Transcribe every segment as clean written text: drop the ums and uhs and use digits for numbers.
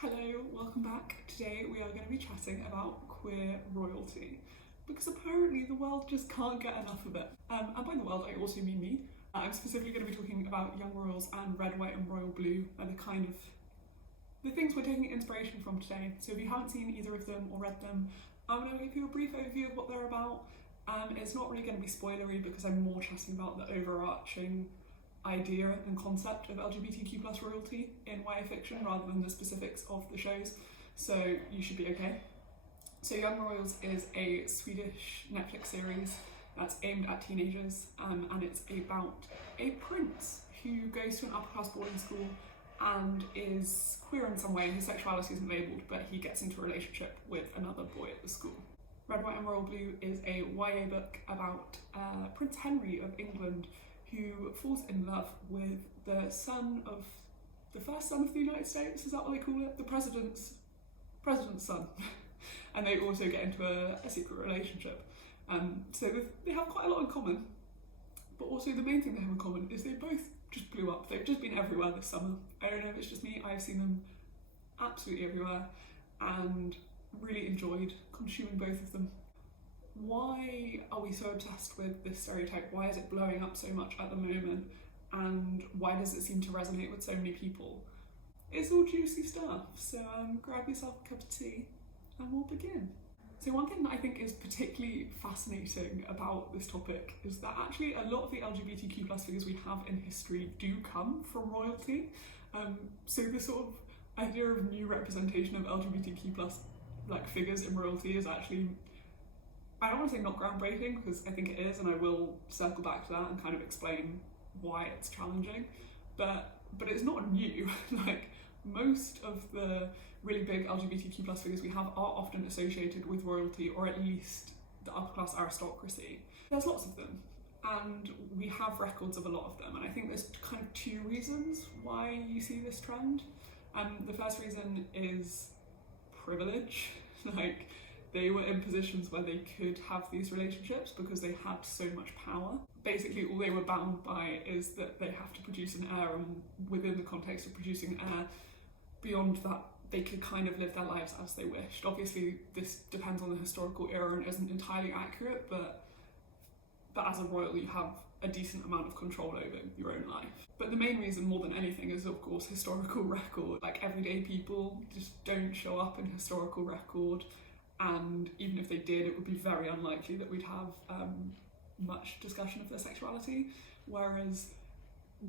Hello, welcome back. Today we are going to be chatting about queer royalty because apparently the world just can't get enough of it. And by the world, I also mean me. I'm specifically going to be talking about young royals and red, white, and royal blue are the things we're taking inspiration from today. So if you haven't seen either of them or read them, I'm going to give you a brief overview of what they're about. It's not really going to be spoilery because I'm more chatting about the overarching idea and concept of LGBTQ plus royalty in YA fiction rather than the specifics of the shows, so you should be okay. So Young Royals is a Swedish Netflix series that's aimed at teenagers, and it's about a prince who goes to an upper class boarding school and is queer in some way. His sexuality isn't labelled, but he gets into a relationship with another boy at the school. Red, White and Royal Blue is a YA book about Prince Henry of England who falls in love with the first son of the United States, is that what they call it? The president's son. And they also get into a secret relationship. So they have quite a lot in common, but also the main thing they have in common is they both just blew up. They've just been everywhere this summer. I don't know if it's just me, I've seen them absolutely everywhere and really enjoyed consuming both of them. Why are we so obsessed with this stereotype? Why is it blowing up so much at the moment? And why does it seem to resonate with so many people? It's all juicy stuff, so grab yourself a cup of tea and we'll begin. So one thing that I think is particularly fascinating about this topic is that actually a lot of the LGBTQ plus figures we have in history do come from royalty. So the sort of idea of new representation of LGBTQ plus figures in royalty is actually, I don't want to say not groundbreaking because I think it is, and I will circle back to that and kind of explain why it's challenging, but it's not new. Most of the really big LGBTQ plus figures we have are often associated with royalty, or at least the upper class aristocracy. There's lots of them, and we have records of a lot of them, and I think there's kind of two reasons why you see this trend. The first reason is privilege. They were in positions where they could have these relationships because they had so much power. Basically, all they were bound by is that they have to produce an heir, and within the context of producing an heir, beyond that, they could kind of live their lives as they wished. Obviously, this depends on the historical era and isn't entirely accurate, but as a royal, you have a decent amount of control over your own life. But the main reason, more than anything, is of course historical record. Everyday people just don't show up in historical record. And even if they did, it would be very unlikely that we'd have much discussion of their sexuality, whereas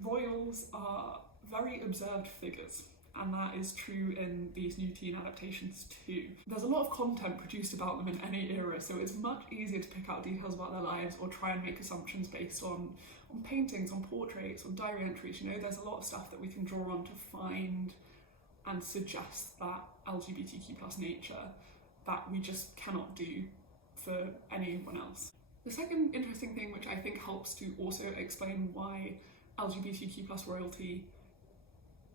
royals are very observed figures, and that is true in these new teen adaptations too. There's a lot of content produced about them in any era, so it's much easier to pick out details about their lives or try and make assumptions based on paintings, on portraits, on diary entries. There's a lot of stuff that we can draw on to find and suggest that LGBTQ plus nature that we just cannot do for anyone else. The second interesting thing, which I think helps to also explain why LGBTQ plus royalty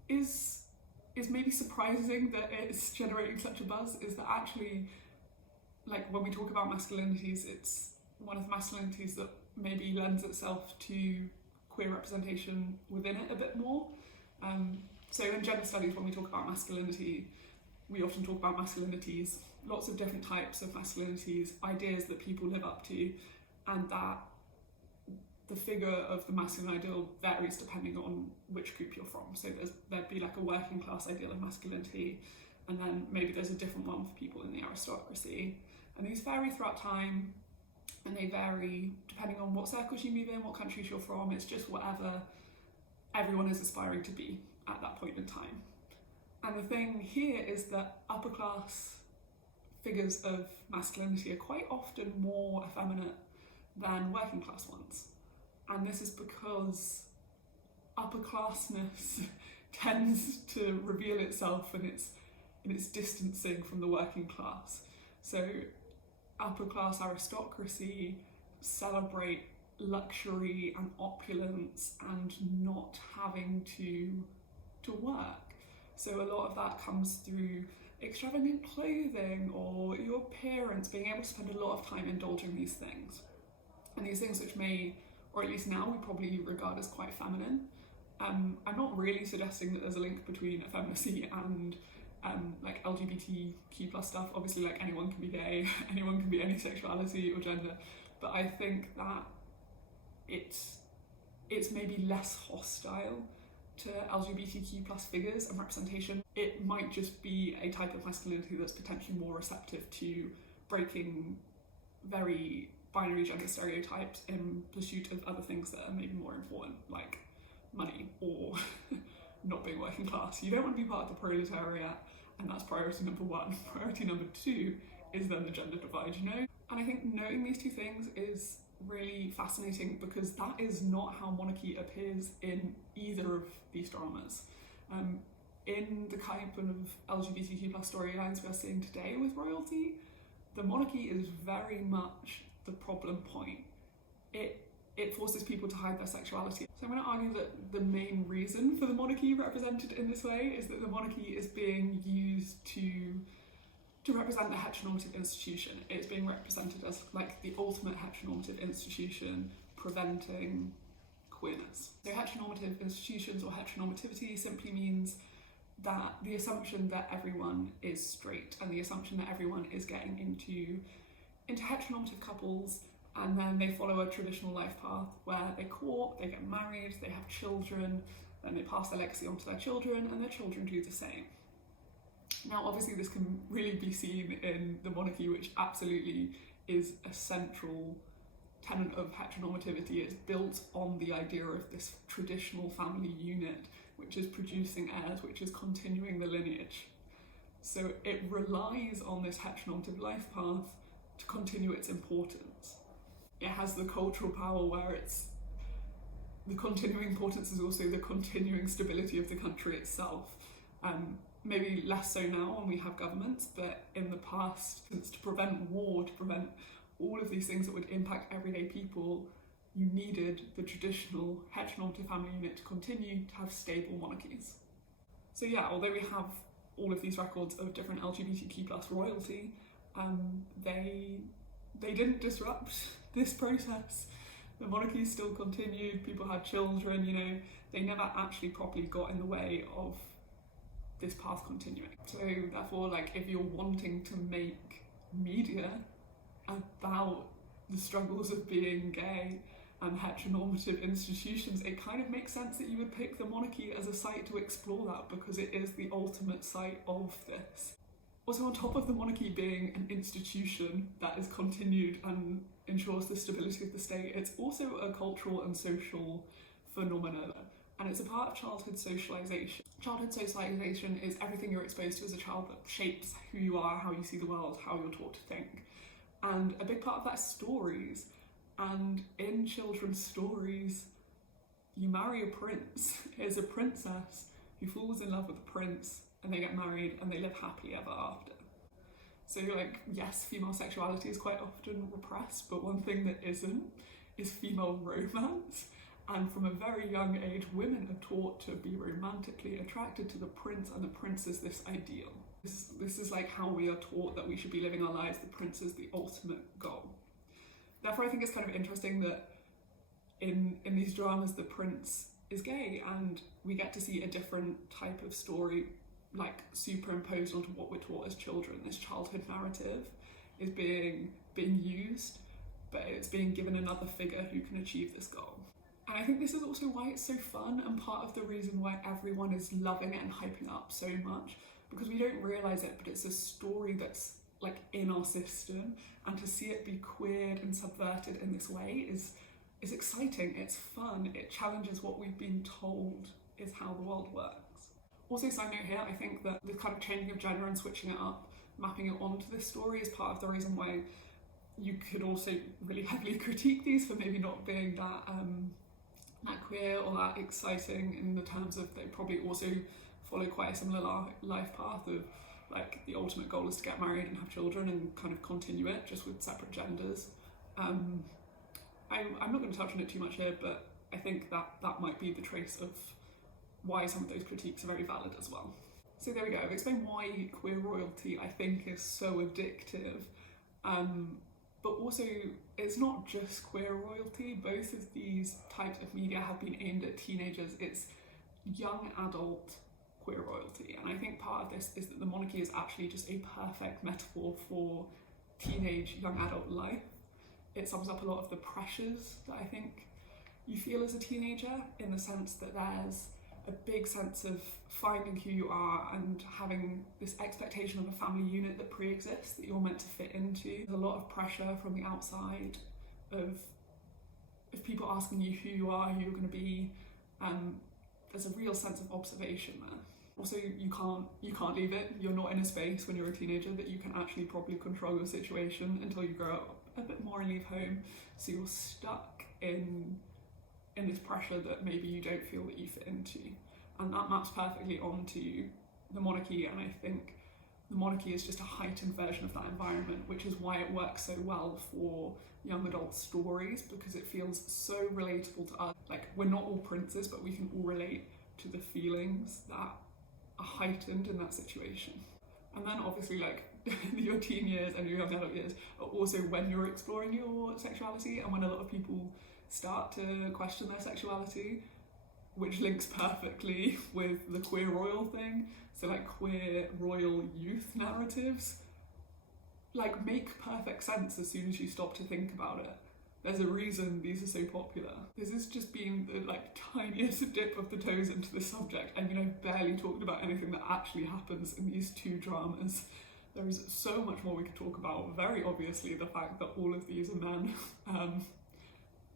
is maybe surprising that it's generating such a buzz, is that actually, when we talk about masculinities, it's one of the masculinities that maybe lends itself to queer representation within it a bit more. So in gender studies, when we talk about masculinity, we often talk about masculinities, lots of different types of masculinities, ideas that people live up to, and that the figure of the masculine ideal varies depending on which group you're from. So there'd be a working class ideal of masculinity, and then maybe there's a different one for people in the aristocracy. And these vary throughout time, and they vary depending on what circles you move in, what countries you're from. It's just whatever everyone is aspiring to be at that point in time. And the thing here is that upper class figures of masculinity are quite often more effeminate than working class ones. And this is because upper classness tends to reveal itself in its distancing from the working class. So upper class aristocracy celebrate luxury and opulence and not having to work. So a lot of that comes through extravagant clothing or your appearance, being able to spend a lot of time indulging these things. And these things which may, or at least now we probably regard as quite feminine. I'm not really suggesting that there's a link between effeminacy and like LGBTQ plus stuff. Obviously, like anyone can be gay, anyone can be any sexuality or gender, but I think that it's maybe less hostile to LGBTQ plus figures and representation. It might just be a type of masculinity that's potentially more receptive to breaking very binary gender stereotypes in pursuit of other things that are maybe more important, like money or not being working class. You don't want to be part of the proletariat, and that's priority number one. Priority number two is then the gender divide, you know? And I think knowing these two things is really fascinating because that is not how monarchy appears in either of these dramas. In the kind of LGBTQ plus storylines we're seeing today with royalty, the monarchy is very much the problem point. It forces people to hide their sexuality. So I'm going to argue that the main reason for the monarchy represented in this way is that the monarchy is being used to represent the heteronormative institution. It's being represented as like the ultimate heteronormative institution preventing queerness. So heteronormative institutions or heteronormativity simply means that the assumption that everyone is straight and the assumption that everyone is getting into heteronormative couples, and then they follow a traditional life path where they court, they get married, they have children, then they pass their legacy on to their children, and their children do the same. Now, obviously, this can really be seen in the monarchy, which absolutely is a central tenet of heteronormativity. It's built on the idea of this traditional family unit, which is producing heirs, which is continuing the lineage. So it relies on this heteronormative life path to continue its importance. It has the cultural power where it's the continuing importance is also the continuing stability of the country itself. Maybe less so now when we have governments, but in the past, since to prevent war, to prevent all of these things that would impact everyday people, you needed the traditional heteronormative family unit to continue to have stable monarchies. So yeah, although we have all of these records of different LGBTQ plus royalty, they didn't disrupt this process. The monarchy still continued, people had children, you know, they never actually properly got in the way of this path continuing. So therefore, like, if you're wanting to make media about the struggles of being gay and heteronormative institutions, it kind of makes sense that you would pick the monarchy as a site to explore that because it is the ultimate site of this. Also, on top of the monarchy being an institution that is continued and ensures the stability of the state, it's also a cultural and social phenomenon, and it's a part of childhood socialisation. Childhood socialisation is everything you're exposed to as a child that shapes who you are, how you see the world, how you're taught to think. And a big part of that is stories. And in children's stories, you marry a prince. It's a princess who falls in love with a prince, and they get married and they live happily ever after. So like, yes, female sexuality is quite often repressed, but one thing that isn't is female romance. And from a very young age, women are taught to be romantically attracted to the prince, and the prince is this ideal. This is like how we are taught that we should be living our lives. The prince is the ultimate goal. Therefore, I think it's kind of interesting that in these dramas, the prince is gay, and we get to see a different type of story, like superimposed onto what we're taught as children. This childhood narrative is being used, but it's being given another figure who can achieve this goal. And I think this is also why it's so fun, and part of the reason why everyone is loving it and hyping up so much, because we don't realise it, but it's a story that's like in our system, and to see it be queered and subverted in this way is exciting, it's fun, it challenges what we've been told is how the world works. Also, side note here, I think that the kind of changing of gender and switching it up, mapping it onto this story is part of the reason why you could also really heavily critique these for maybe not being that queer or that exciting, in the terms of they probably also follow quite a similar life path of like the ultimate goal is to get married and have children and kind of continue it just with separate genders. I'm not going to touch on it too much here, but I think that might be the trace of why some of those critiques are very valid as well. So there we go, I've explained why queer royalty I think is so addictive, but also it's not just queer royalty. Both of these types of media have been aimed at teenagers. It's young adult queer royalty. And I think part of this is that the monarchy is actually just a perfect metaphor for teenage young adult life. It sums up a lot of the pressures that I think you feel as a teenager, in the sense that there's a big sense of finding who you are and having this expectation of a family unit that pre-exists that you're meant to fit into. There's a lot of pressure from the outside of people asking you who you are, who you're going to be. There's a real sense of observation there. Also, you can't leave it. You're not in a space when you're a teenager that you can actually properly control your situation until you grow up a bit more and leave home. So you're stuck in this pressure that maybe you don't feel that you fit into. And that maps perfectly onto the monarchy, and I think the monarchy is just a heightened version of that environment, which is why it works so well for young adult stories, because it feels so relatable to us. Like, we're not all princes, but we can all relate to the feelings that are heightened in that situation. And then obviously, like, your teen years and your young adult years are also when you're exploring your sexuality, and when a lot of people start to question their sexuality, which links perfectly with the queer royal thing. So like queer royal youth narratives like make perfect sense as soon as you stop to think about it. There's a reason these are so popular. This has just been the like tiniest dip of the toes into the subject. I mean, I've barely talked about anything that actually happens in these two dramas. There is so much more we could talk about. Very obviously the fact that all of these are men.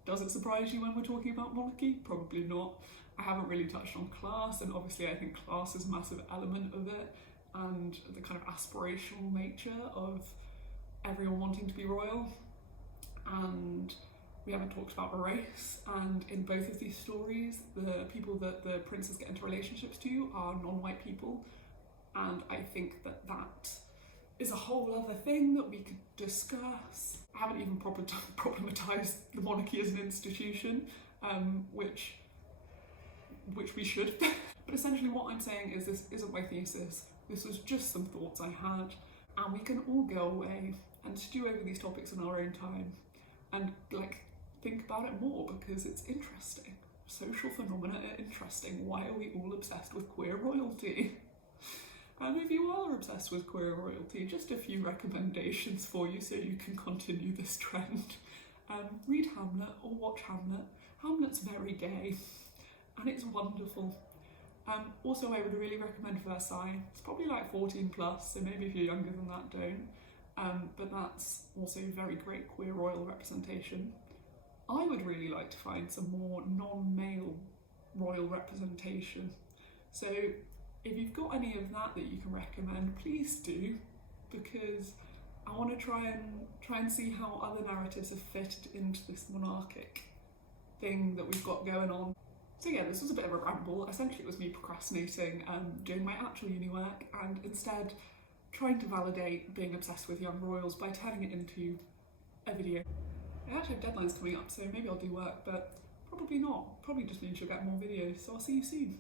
Does it surprise you when we're talking about monarchy? Probably not. I haven't really touched on class, and obviously I think class is a massive element of it, and the kind of aspirational nature of everyone wanting to be royal. And we haven't talked about race, and in both of these stories, the people that the princes get into relationships to are non-white people, and I think that that is a whole other thing that we could discuss. I haven't even problematized the monarchy as an institution, which we should. But essentially what I'm saying is this isn't my thesis. This was just some thoughts I had, and we can all go away and stew over these topics in our own time and like think about it more, because it's interesting. Social phenomena are interesting. Why are we all obsessed with queer royalty? And if you are obsessed with queer royalty, just a few recommendations for you so you can continue this trend. Read Hamlet or watch Hamlet. Hamlet's very gay and it's wonderful. Also, I would really recommend Versailles. It's probably like 14 plus, so maybe if you're younger than that, don't. But that's also very great queer royal representation. I would really like to find some more non-male royal representation. So if you've got any of that you can recommend, please do, because I want to try and see how other narratives have fitted into this monarchic thing that we've got going on. So yeah, this was a bit of a ramble. Essentially it was me procrastinating doing my actual uni work, and instead trying to validate being obsessed with young royals by turning it into a video. I actually have deadlines coming up, so maybe I'll do work, but probably not. Probably just means you'll get more videos, so I'll see you soon.